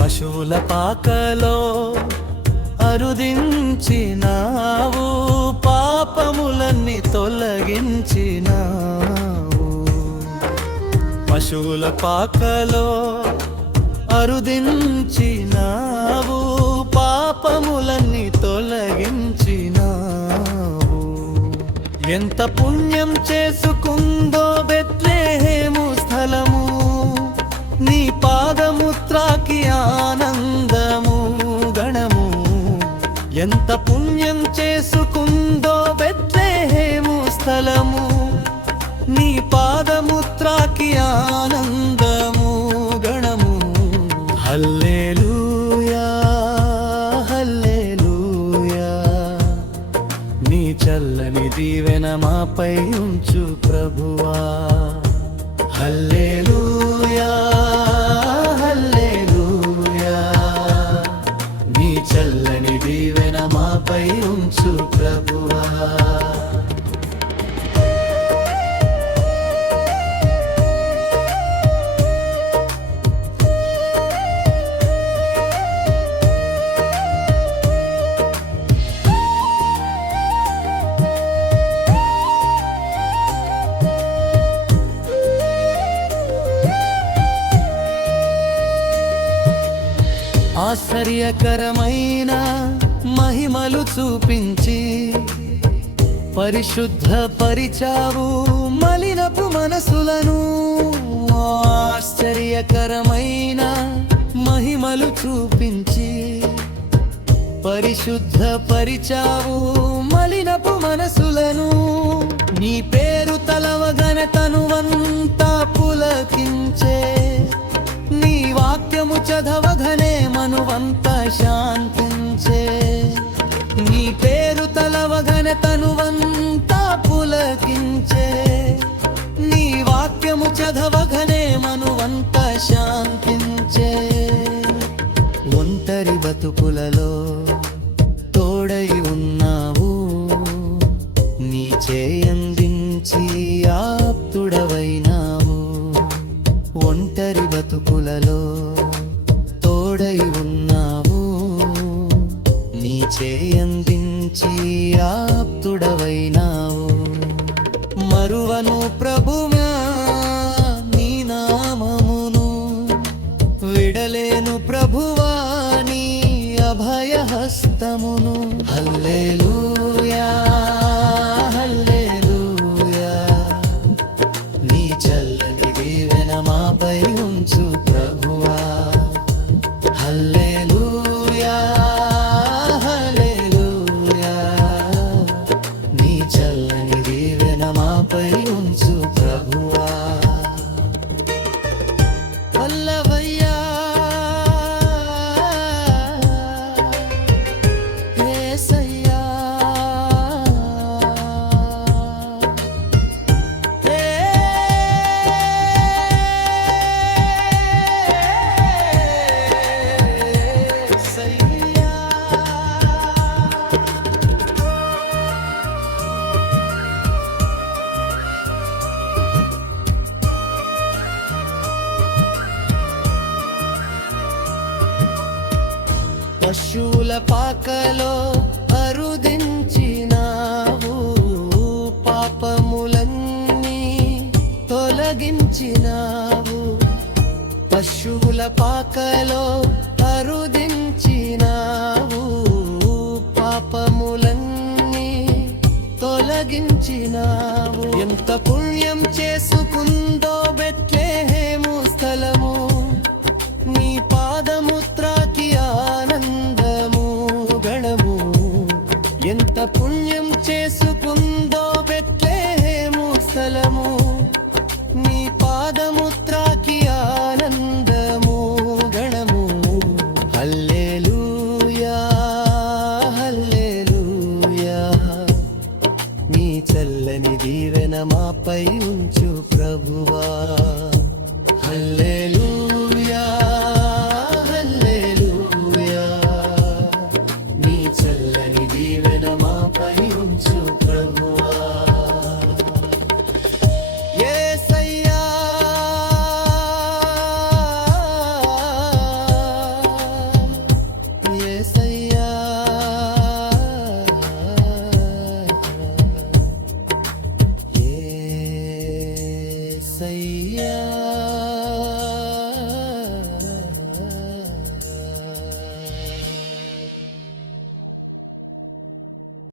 పశువుల పాకలో అరుదించినావు పాపములన్నీ తొలగించినావు. పశువుల పాకలో అరుదించినావు పాపములన్నీ తొలగించినావు. ఎంత పుణ్య చేసుకుందో బెత్లేహేము స్థలము నీ పాదముత్రాకి ఆనందము గణము. Hallelujah hallelujah. నీ చల్లని దీవెన మాపై ఉంచు ప్రభువా. హల్లే ఆశ్చర్యకరమైన మహిమలు చూపించి పరిశుద్ధ పరిచావు మలినపు మనసులను ఆశ్చర్యకరమైన మహిమలు చూపించి పరిశుద్ధ పరిచావు మలినపు మనసులను నీ పేరు తలవగన తనువంతా పులకించే వాక్యము చదవగనే మనువంత శాంతించే. నీ పేరు తలవగన తనువంతా పులకించే. నీ వాక్యము చదవగనే చేయందించి ఆప్తుడవైనావు. మరువను ప్రభుమా నీ నామమును విడలేను ప్రభువా నీ అభయహస్తమును. హల్లే పశువుల పాకలో అరుదించినావు పాపములన్నీ తొలగించినావు. పశువుల పాకలో అరుదించినావు పాపములన్నీ తొలగించినావు. ఎంత పుణ్యం చేసుకుందో బెట్లేహేము నీ దీవెన మాపై ఉంచు ప్రభువా. హల్లెలూయా. yeah